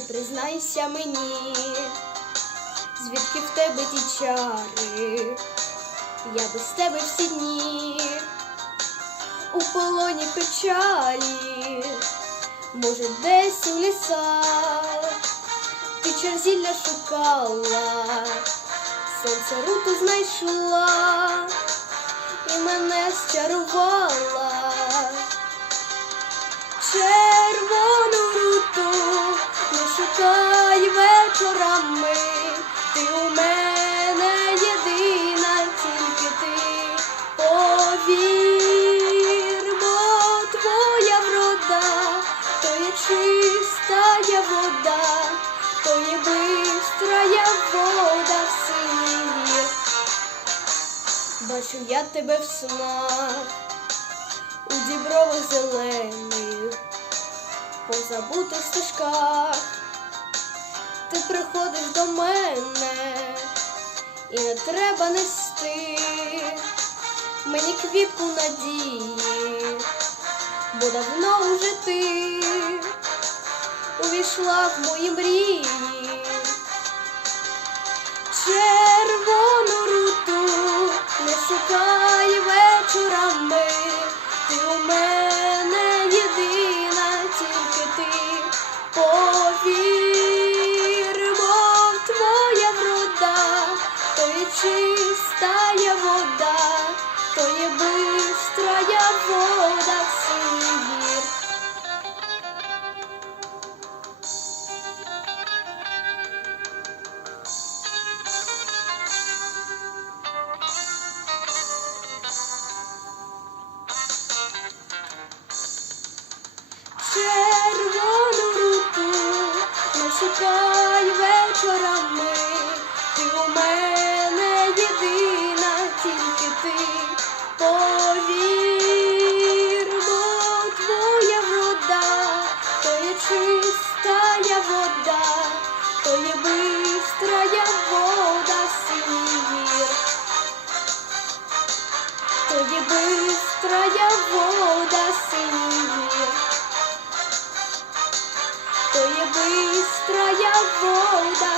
признайся мені, звідки в тебе ті чари, я без тебе всі дні, у полоні печалі, може, десь у лісах, ти черзілля шукала, сонце руту знайшла і мене. Червону руту шукай вечорами, ти у мене єдина, тільки ти. Повір, бо твоя врода, то є чистая вода, то є бистрая вода в синій гір. Бачу я тебе в снах, у дібровах зелених, по забутих стежках, ти приходиш до мене, і не треба нести мені квітку надії, бо давно вже ти увійшла в мої мрії. Червону руту не шукай чистая вода, то є бистрая вода в синій гір. Червону руту не шукай вечорами, ти у мене єдина, тільки ти повір, твоя вода, то є чистая вода, то є бистрая вода синій гір. То є бистрая вода синій гір. То є бистрая вода.